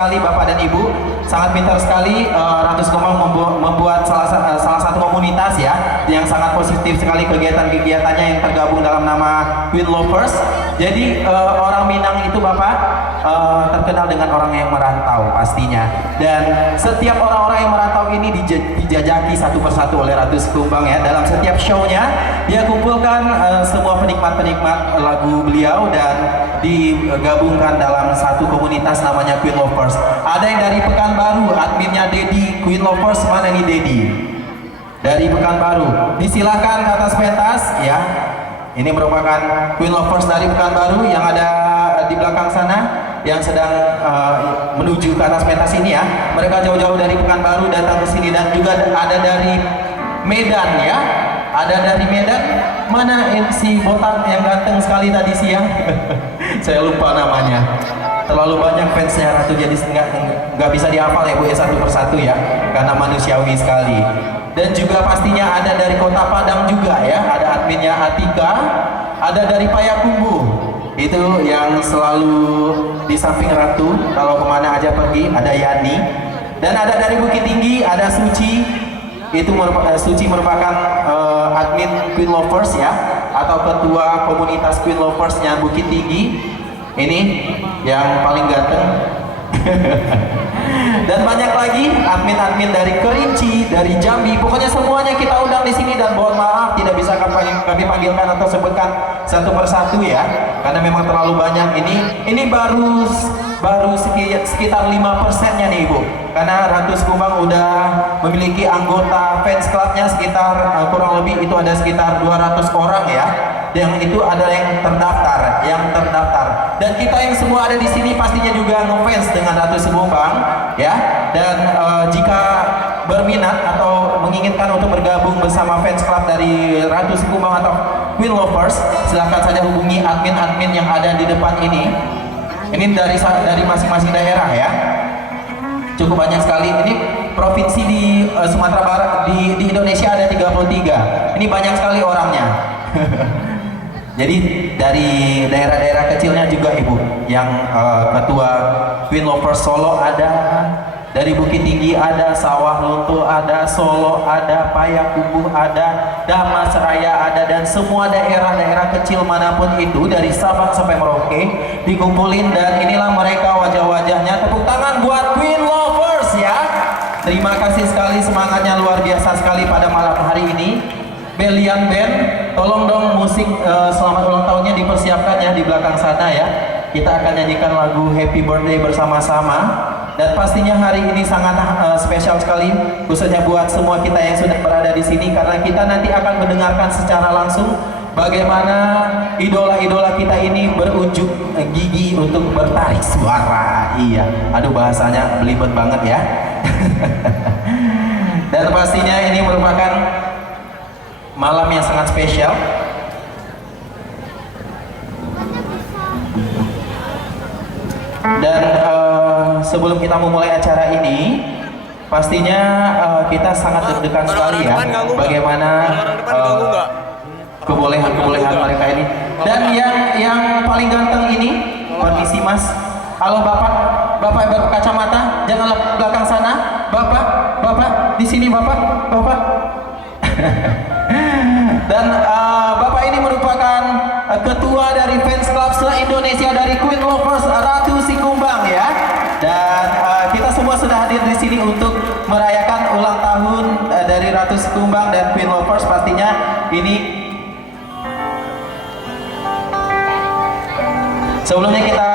sekali Bapak dan Ibu, sangat pintar sekali. Ratu Sikumbang membuat salah satu komunitas ya, yang sangat positif sekali kegiatan-kegiatannya yang tergabung dalam nama Queen Lovers. Jadi orang Minang itu Bapak terkenal dengan orang yang merantau pastinya, dan setiap orang-orang yang merantau ini dijajaki satu persatu oleh Ratu Sikumbang ya. Dalam setiap show-nya dia kumpulkan semua penikmat-penikmat lagu beliau dan digabungkan dalam satu komunitas namanya Queen Lovers. Ada yang dari Pekanbaru, adminnya Dedi. Queen Lovers mana nih Dedi? Dari Pekanbaru. Disilahkan ke atas pentas ya. Ini merupakan Queen Lovers dari Pekanbaru yang ada di belakang sana, yang sedang menuju ke atas pentas ini ya. Mereka jauh-jauh dari Pekanbaru datang ke sini, dan juga ada dari Medan ya. Ada dari Medan. Mana MC botak yang ganteng sekali tadi siang? Saya lupa namanya. Terlalu banyak fansnya Ratu, jadi nggak bisa dihafal ya Bu ya, satu persatu ya, karena manusiawi sekali. Dan juga pastinya ada dari Kota Padang juga ya, ada adminnya Atika. Ada dari Payakumbuh, itu yang selalu di samping Ratu kalau kemana aja pergi. Ada Yani. Dan ada dari Bukit Tinggi, ada Suci. Itu Suci merupakan admin Queen Lovers ya, atau ketua komunitas Queen Loversnya Bukit Tinggi. Ini yang paling ganteng. Dan banyak lagi admin-admin dari Kerinci, dari Jambi. Pokoknya semuanya kita undang di sini, dan mohon maaf tidak bisa kami panggilkan atau sebutkan satu persatu ya, karena memang terlalu banyak. Ini baru sekitar 5%-nya nih Ibu, karena Ratu Sikumbang udah memiliki anggota fans clubnya sekitar kurang lebih itu ada sekitar 200 orang ya, yang itu ada yang terdaftar, dan kita yang semua ada di sini pastinya juga ngefans dengan Ratu Sikumbang ya. Dan jika berminat atau menginginkan untuk bergabung bersama fans club dari Ratu Sikumbang atau Queen Lovers, silahkan saja hubungi admin-admin yang ada di depan ini. Ini dari masing-masing daerah ya, cukup banyak sekali. Ini provinsi di Sumatera Barat, di Indonesia ada 33. Ini banyak sekali orangnya. Jadi dari daerah-daerah kecilnya juga Ibu, yang ketua Queen Lovers Solo ada, dari Bukit Tinggi ada, Sawah Lunto ada, Solo ada, Payakumbuh ada, Damansraya ada, dan semua daerah-daerah kecil manapun itu dari Sabang sampai Merauke dikumpulin, dan inilah mereka wajah-wajahnya. Tepuk tangan buat Queen Lovers ya. Terima kasih sekali, semangatnya luar biasa sekali pada malam hari ini. Belian Band, tolong dong musik selamat ulang tahunnya dipersiapkan ya di belakang sana ya. Kita akan nyanyikan lagu Happy Birthday bersama-sama. Dan pastinya hari ini sangat spesial sekali, khususnya buat semua kita yang sudah berada di sini, karena kita nanti akan mendengarkan secara langsung bagaimana idola-idola kita ini berunjuk gigi untuk bertarik suara. Iya, aduh bahasanya belibet banget ya. Dan pastinya ini merupakan malam yang sangat spesial. Dan sebelum kita memulai acara ini, pastinya kita sangat deg-degan sekali ya, bagaimana kebolehan mereka ini. Dan yang paling ganteng ini, permisi Mas. Halo Bapak yang berkacamata, jangan belakang sana. Bapak di sini Bapak. Dan Bapak ini merupakan ketua dari fans club se-Indonesia dari Queen Lovers Ratu Sikumbang ya. Dan kita semua sudah hadir di sini untuk merayakan ulang tahun dari Ratu Sikumbang dan Queen Lovers. Pastinya ini sebelumnya kita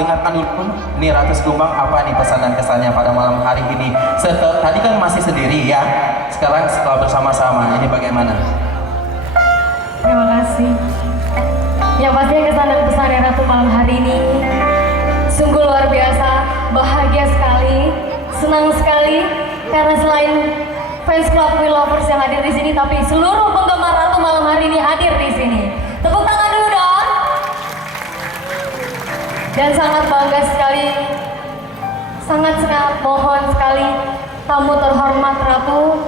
dengarkan dulu nih Ratu Sikumbang apa nih pesan dan kesannya pada malam hari ini. Tadi kan masih sendiri ya, sekarang setelah bersama-sama ini bagaimana? Terima kasih. Yang pastinya kesan dan pesan Ratu malam hari ini sungguh luar biasa, bahagia sekali, senang sekali, karena selain fans club Queen Lovers yang hadir di sini, tapi seluruh penggemar Ratu malam hari ini hadir di sini. Tepuk tangan dulu dong. Dan sangat bangga sekali, sangat mohon sekali tamu terhormat Ratu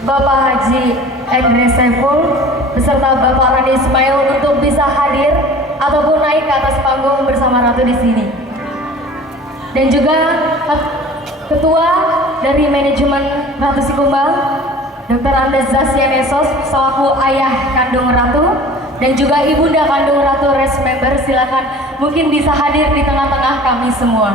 Bapak Haji Endre Saiful beserta Bapak Rani Ismail untuk bisa hadir ataupun naik ke atas panggung bersama Ratu di sini. dan juga Ketua dari Manajemen Ratu Sikumbang, Dr. Andes Zasyanesos selaku ayah kandung Ratu, dan juga ibunda kandung Ratu Res Member, silakan mungkin bisa hadir di tengah-tengah kami semua.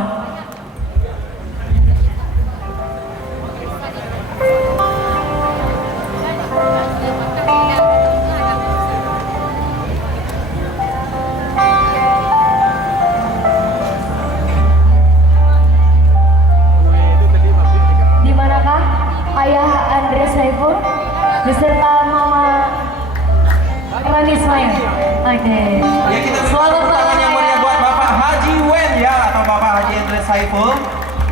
Di manakah Ayah Andres Saiful beserta Mama Rani Ismail? Oke. Ya, kita beri tepuk tangan yang meriah buat Bapak Haji Wen ya, atau Bapak Haji Andres Saiful.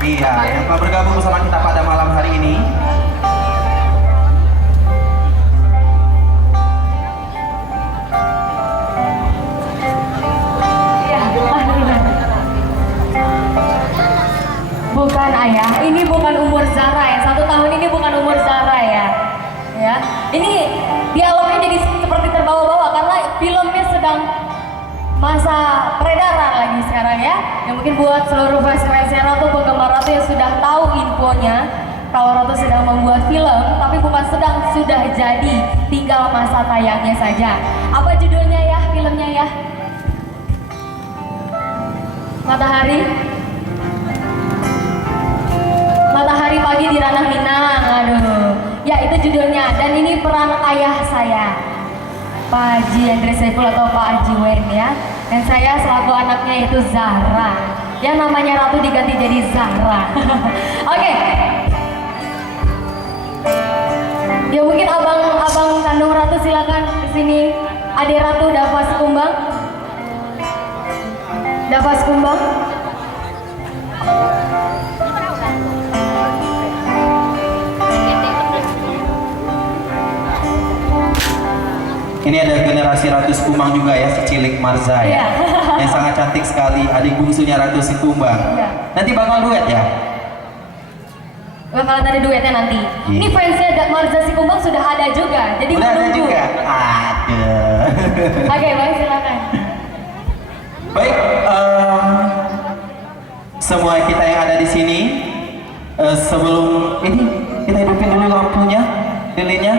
Iya, yang telah bergabung bersama kita pada malam hari ini. Iya, bukan ayah, ini bukan umur Zara ya. 1 tahun ini bukan umur Zara ya. Ya, ini dialognya jadi seperti terbawa-bawa karena filmnya sedang masa peredaran lagi sekarang ya. Yang mungkin buat seluruh fans Ratu, penggemar Ratu yang sudah tahu infonya kalau Ratu sedang membuat film, tapi bukan sedang, sudah jadi, tinggal masa tayangnya saja. Apa judulnya ya filmnya ya? Matahari. Matahari Pagi di Ranah Minang. Aduh, ya itu judulnya. Dan ini peran ayah saya, Pak Haji Andres Saiful atau Pak Haji Wen ya. Dan saya selaku anaknya itu Zahra. Yang namanya Ratu diganti jadi Zahra. Oke. Ya mungkin abang kandung Ratu silakan di sini. Adik Ratu Dava Sikumbang. Dava Sikumbang. Ini ada generasi Ratu Sikumbang juga ya, si Cilik Marza ya. Iya. Yang sangat cantik sekali, adik bungsunya Ratu Sikumbang. Iya. Nanti bakal duet ya? Bakalan ada duetnya nanti. Iya. Ini fansnya Marza Sikumbang sudah ada juga. Jadi Udah ada menunggu. juga? Ada. Oke, Bang silakan. Baik, semua kita yang ada di sini, sebelum ini kita hidupin dulu lampunya, lilinnya.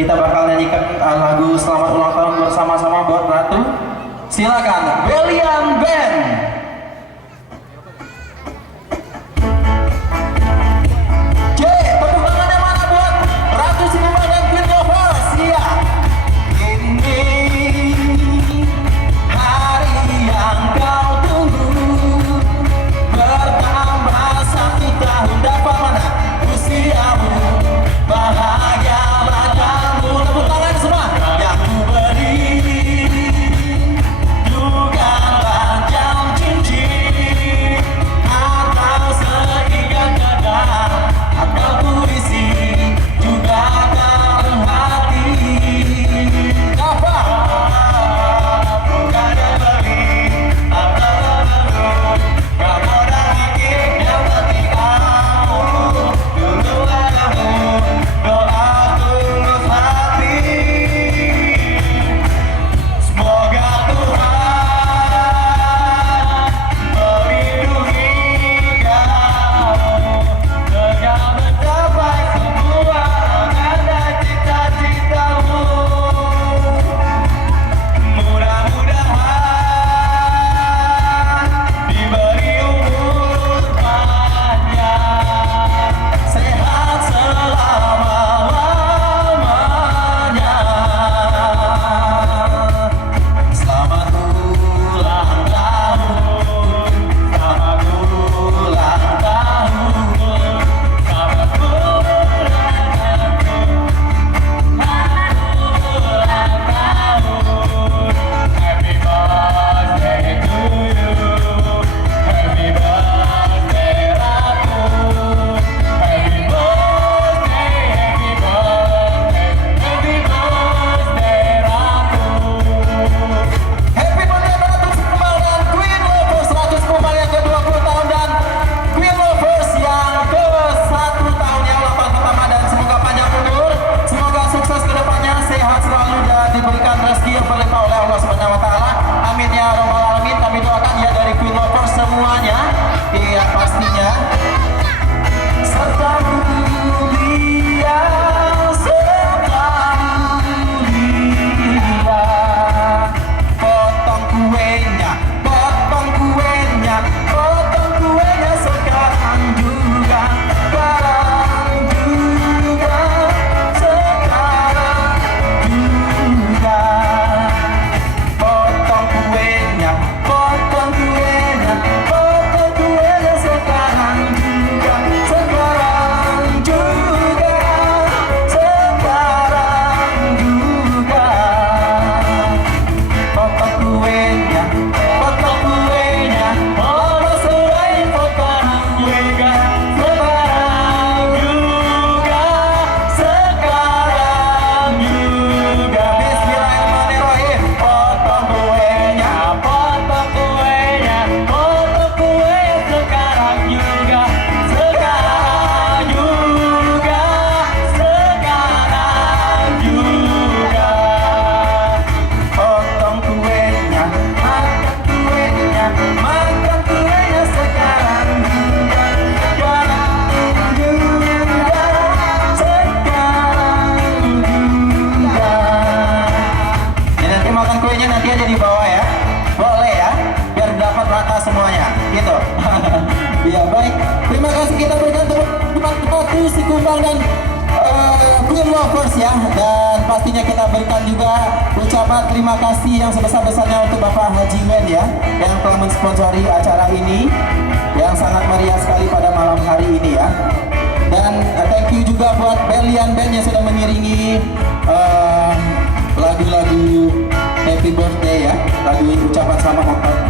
Kita bakal nyanyikan lagu Selamat Ulang Tahun bersama-sama buat Ratu. Silakan, Belian Band. J, tepuk tangannya mana buat Ratu Sikumbang dan Queen Lovers? Iya. Ini hari yang kau tunggu, bertambah 1 tahun, dapat mana usiamu, bahagialah kamu. Tepuk tangan semua. Yang ku beri bukanlah janji Ratu Sikumbang dan Queen Lovers ya. Dan pastinya kita berikan juga ucapan terima kasih yang sebesar-besarnya untuk Bapak Haji Wen ya, yang telah mensponsori acara ini yang sangat meriah sekali pada malam hari ini ya. Dan thank you juga buat Belian Band yang sudah mengiringi lagu-lagu happy birthday ya, lagu ucapan selamat ulang tahun.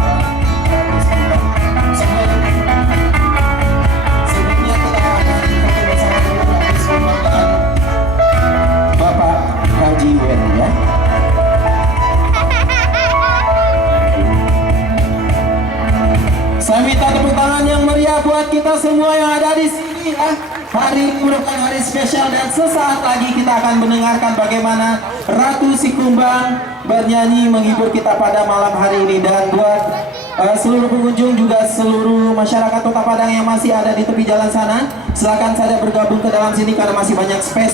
Sebelumnya kita akan foto bersama dengan Ratu Sikumbang dan Bapak Haji Wen ya. Saya minta tepuk tangan yang meriah buat kita semua yang ada di sini ya. Hari ini merupakan hari spesial dan sesaat lagi kita akan mendengarkan bagaimana Ratu Sikumbang bernyanyi menghibur kita pada malam hari ini. Dan buat seluruh pengunjung juga seluruh masyarakat Kota Padang yang masih ada di tepi jalan sana, silakan saja bergabung ke dalam sini karena masih banyak space.